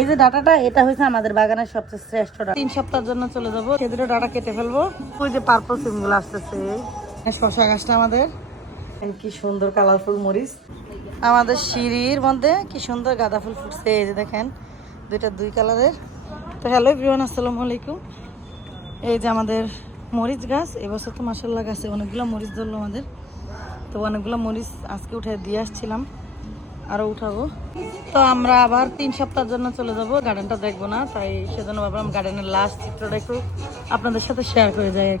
এই যে ডাটাটা, এটা হয়েছে আমাদের বাগানের সবচেয়ে শ্রেষ্ঠ ডাটা। তিন সপ্তাহের জন্য চলে যাব। সে দুটো ডাটা কেটে ফেলব। ওই যে পার্পল সিমগুলো আসতেছে। এই শশা গাছটা আমাদের। কি সুন্দর কালারফুল মরিচ। আমাদের সিঁড়ির মধ্যে কি সুন্দর গাঁদা ফুল ফুটছে। এই যে দেখেন, দুইটা দুই কালারের তো হ্যালো এভরিওয়ান আসসালামু আলাইকুম। এই যে আমাদের মরিচ গাছ, এবছর তো মাসাল্লাহ গাছে অনেকগুলো মরিচ ধরলো আমাদের। তো অনেকগুলো মরিচ আজকে উঠে দিয়ে আসছিলাম। আরও উঠাবো। তো আমরা আবার তিন সপ্তাহের জন্য চলে যাব। গার্ডেনটা দেখব না, তাই সেজন্য ভাবলাম গার্ডেনের লাস্ট চিত্রটা একটু আপনাদের সাথে শেয়ার করে যাই আর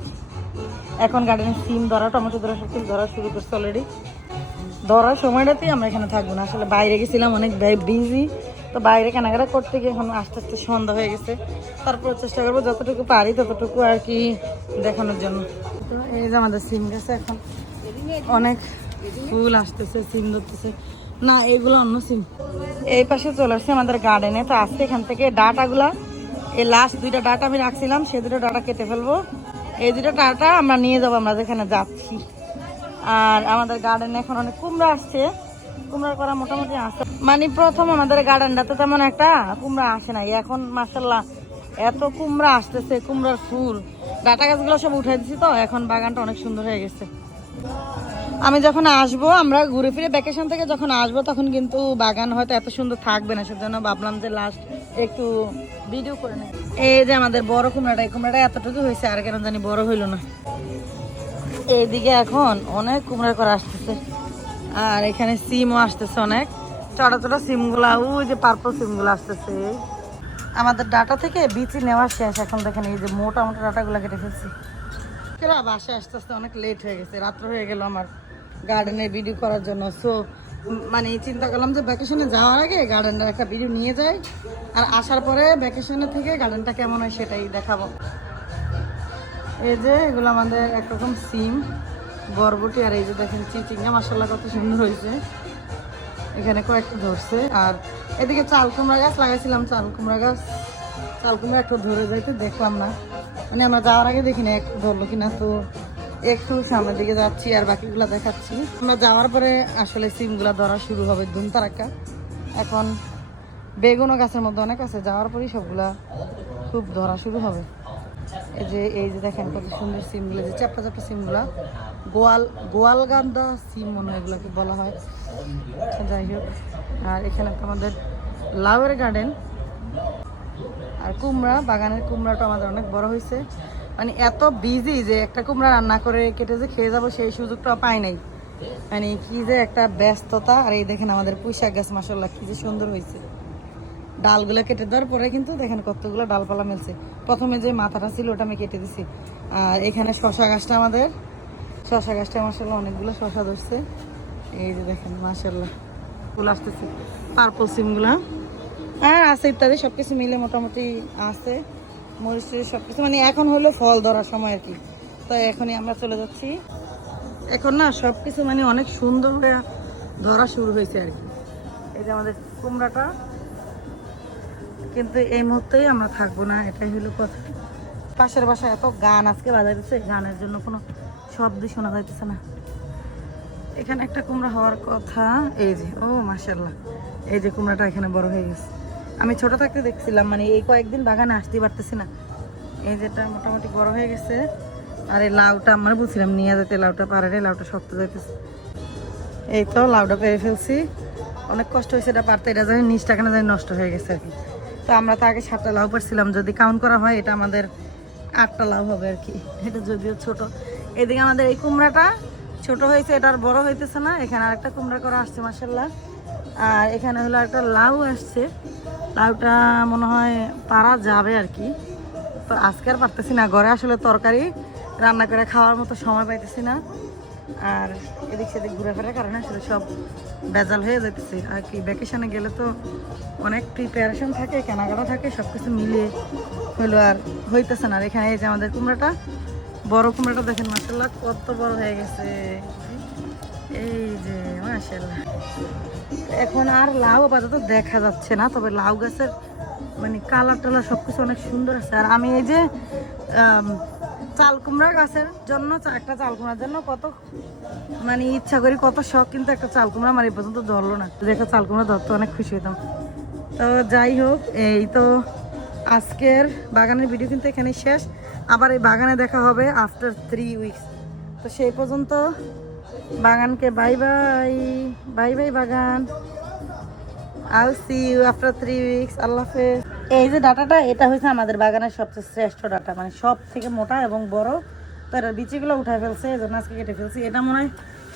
এখন গার্ডেনের সিম ধরা, টমেটো ধরা সব ধরা শুরু করছে অলরেডি ধরার সময়টাতেই আমরা এখানে থাকব না। আসলে বাইরে গেছিলাম, অনেক বিজি তো বাইরে কেনাকাটা করতে গিয়ে এখন আস্তে আস্তে সন্ধ্যা হয়ে গেছে। তারপর চেষ্টা করব যতটুকু পারি ততটুকু আর কি দেখানোর জন্য। এই যে আমাদের সিম গেছে এখন। অনেক ফুল আসতেছে, সিম ধরতেছে। না, এগুলো অন্য সিম। এই পাশে চলে আসছে আমাদের গার্ডেনে তো আজকে এখান থেকে ডাটাগুলা, এই লাস্ট দুইটা ডাটা আমি রাখছিলাম, সে দুটো ডাটা কেটে ফেলব। এই দুটো ডাটা আমরা নিয়ে যাব, আমরা যেখানে যাচ্ছি। আর আমাদের গার্ডেনে এখন অনেক কুমড়া আসছে। কুমড়ার করা মোটামুটি আসছে মানে প্রথম আমাদের গার্ডেনটাতে তেমন একটা কুমড়া আসে নাই। এখন মার্শাল্লাহ এত কুমড়া আসতেছে, কুমড়ার ফুল। ডাটা গাছগুলো সব উঠে দিছি তো, এখন বাগানটা অনেক সুন্দর হয়ে গেছে। আমি যখন আসব, আমরা ঘুরে ফিরে ভ্যাকেশন থেকে যখন আসব, তখন কিন্তু বাগান হয়তো এত সুন্দর থাকবে না। সেজন্য ভাবলাম যে লাস্ট একটু ভিডিও করে নেই। এই যে আমাদের বড় কুমড়াটা, এই কুমড়াটা এতটুকু হয়েছে, আর কেন জানি বড় হইল না। এইদিকে এখন অনেক কুমড়া করে আসতেছে, আর এখানে সিমও আসতেছে অনেক। ছোট ছোট সিমগুলা, ওই যে পার্পল সিমগুলো আসতেছে। আমাদের ডাটা থেকে বিচি নেওয়া শেষ, এখন দেখেন এই যে মোটা মোটা ডাটাগুলো কেটে ফেলছি। বাসায় আসতে আস্তে অনেক লেট হয়ে গেছে, রাত্র হয়ে গেল আমার। গার্ডেনে ভিডিও করার জন্য। সো মানে চিন্তা করলাম যে ভ্যাকেশনে যাওয়ার আগে গার্ডেনের একটা ভিডিও নিয়ে যাই। আর আসার পরে ভ্যাকেশনে থেকে গার্ডেনটা কেমন হয় সেটাই দেখাবো। এই যে, এগুলো আমাদের একরকম সিম, বরবটি আর এই যে দেখেন চিচিঙ্গা মশলা কত সুন্দর হয়েছে। এখানে কয়েকটা ধরছে। আর এদিকে চাল কুমড়া গাছ, লাগাইছিলাম চাল কুমড়া গাছ। চাল কুমড়া একটু ধরে যাইতে দেখলাম না। মানে আমরা যাওয়ার আগে দেখি না একটু ধরলো কিনা, তো একটু সামনের দিকে যাচ্ছি আর বাকিগুলো দেখাচ্ছি। আমরা যাওয়ার পরে আসলে সিমগুলা ধরা শুরু হবে ধুম তারাক্কা এখন বেগুনও গাছের মধ্যে অনেক আছে, যাওয়ার পরেই সবগুলা খুব ধরা শুরু হবে। এই যে এই যে দেখেন কত সুন্দর সিমগুলো যে চাপটা চাপটা সিমগুলা। গোয়াল গোয়াল গান্দা সিম মনে হয় এগুলোকে বলা হয়। যাই হোক, আর এখানে তো আমাদের লাউয়ের গার্ডেন আর কুমড়া, বাগানের কুমড়াটা আমাদের অনেক বড় হয়েছে। মানে এত বিজি যে একটা কুমড়া রান্না করে কেটে যে খেয়ে যাব সেই সুযোগটা পাই নাই। মানে কি যে একটা ব্যস্ততা। আর এই দেখেন আমাদের পুঁইশাক গাছ মাসাল্লাহ কি যে সুন্দর হয়েছে। ডালগুলো কেটে দেওয়ার পরে কিন্তু দেখেন কতগুলো ডালপালা মেলছে। প্রথমে যে মাথাটা ছিল ওটা আমি কেটে দিছি। আর এখানে শশা গাছটা আমাদের। শশা গাছটা মাসাল্লাহ অনেকগুলো শশা ধরছে। এই যে দেখেন মাসাল্লাহ ফুল আসতেছে। পার্পল সিমগুলা। হ্যাঁ আছে ইত্যাদি সব কিছু মিলে মোটামুটি আছে। মরিচ সব কিছু মানে এখন হলো ফল ধরার সময় আর কি। তো এখনই আমরা চলে যাচ্ছি। এখন না সব কিছু মানে অনেক সুন্দর হয়ে ধরা শুরু হয়েছে আর কি। এই যে আমাদের কুমড়াটা। কিন্তু এই মুহূর্তেই আমরা থাকব না, এটাই হলো কথা। পাশের বাসায় এত গান আজকে বাজাইতেছে, গানের জন্য কোনো শব্দ শোনা যাইতেছে না। এখানে একটা কুমড়া হওয়ার কথা, এই যে, ও মাসাল্লাহ এই যে কুমড়াটা এখানে বড় হয়ে গেছে। আমি ছোট থাকতে দেখছিলাম মানে এই কয়েকদিন বাগানে আসতে পারতেছি না। এই যেটা মোটামুটি বড় হয়ে গেছে, আর এই লাউটা আমরা বুঝছিলাম নিয়ে যেতে, লাউটা পারে লাউটা শক্ত যাইতেছে। এই তো লাউটা পেরে ফেলছি। অনেক কষ্ট হয়েছে এটা পারতে, এটা জানি নিচটা কেন জানি নষ্ট হয়ে গেছে আর কি। তো আমরা তো আগে সাতটা লাউ পারছিলাম, যদি কাউন্ট করা হয় এটা আমাদের আটটা লাউ হবে আর কি। এটা যদিও ছোট। এদিকে আমাদের এই কুমড়াটা ছোট হয়েছে, এটা আর বড় হইতেছে না, এখানে আরেকটা কুমড়া করা আসছে মাসাল্লাহ আর এখানে হলো একটা লাউ আসছে। লাউটা মনে হয় পারা যাবে আর কি। তো আজকে আর পারতেছি না, ঘরে আসলে তরকারি, রান্না করে খাওয়ার মতো সময় পাইতেছি না। আর এদিক সেদিক ঘুরে ফেরার কারণে আসলে সব বেজাল হয়ে যেতেছে আর কি ভ্যাকেশনে গেলে তো অনেক প্রিপারেশন থাকে, কেনাকাটা থাকে সব কিছু মিলিয়ে হলো আর হইতেছে না। আর এখানে এই যে আমাদের কুমড়াটা, বড় কুমড়াটা দেখেন মাসাল্লাহ কত বড় হয়ে গেছে। এই যে এখন আর লাউ আপাতত দেখা যাচ্ছে না, তবে লাউ গাছের মানে কালার টালার সব কিছু অনেক সুন্দর আছে। আর আমি এই যে চাল কুমড়া গাছের জন্য একটা চাল কুমড়ার জন্য কত মানে ইচ্ছা করি, কত শখ, কিন্তু একটা চাল কুমড়া আমার এই পর্যন্ত ধরলো না। দেখো চাল কুমড়া ধরতে অনেক খুশি হতাম তো যাই হোক, এই তো আজকের বাগানের ভিডিও কিন্তু এখানে শেষ। আবার এই বাগানে দেখা হবে আফটার থ্রি উইকস তো সেই পর্যন্ত বাগানকে বাই বাই। বাই বাই বাগান। I'll see you after three weeks আল্লাহ হাফেজ। এই যে ডাটাটা, এটা হয়েছে আমাদের বাগানের সবচেয়ে শ্রেষ্ঠ ডাটা মানে সব থেকে মোটা এবং বড়। তো এটার বিচিগুলো উঠায় ফেলছে, এই জন্য আজকে কেটে ফেলছি। এটা মনে হয়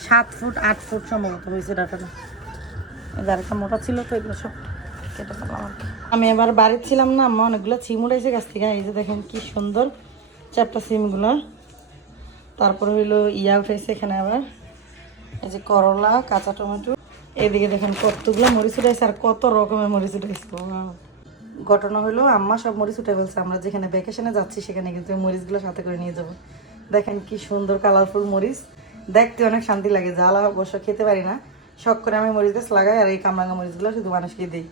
সাত ফুট, আট ফুট সম্ভবত হয়েছে ডাটাটা। যার একটা মোটা ছিল তো, এগুলো সব কেটে কি। আমি এবার বাড়ির ছিলাম না, আম্মা অনেকগুলো সিম উড়াইছে গাছ থেকে। এই যে দেখেন কি সুন্দর, চারটা সিমগুলো। তারপর হইল ইয়া উঠাইছে এখানে আবার। এই যে করলা, কাঁচা টমেটো, এদিকে দেখেন কতগুলো মরিচ উঠাইছে আর কত রকমের মরিচ উঠাইছে। ঘটনা হলো, আম্মা সব মরিচ উঠে ফেলছে। আমরা যেখানে ভ্যাকেশনে যাচ্ছি, সেখানে কিন্তু মরিচগুলো সাথে করে নিয়ে যাব। দেখেন কি সুন্দর কালারফুল মরিচ। দেখতে অনেক শান্তি লাগে, জ্বালা অবশ্য খেতে পারি না। শখ করে আমি মরিচ গাছ লাগাই আর এই কামরাঙ্গা মরিচগুলো শুধু মানুষকে দিই।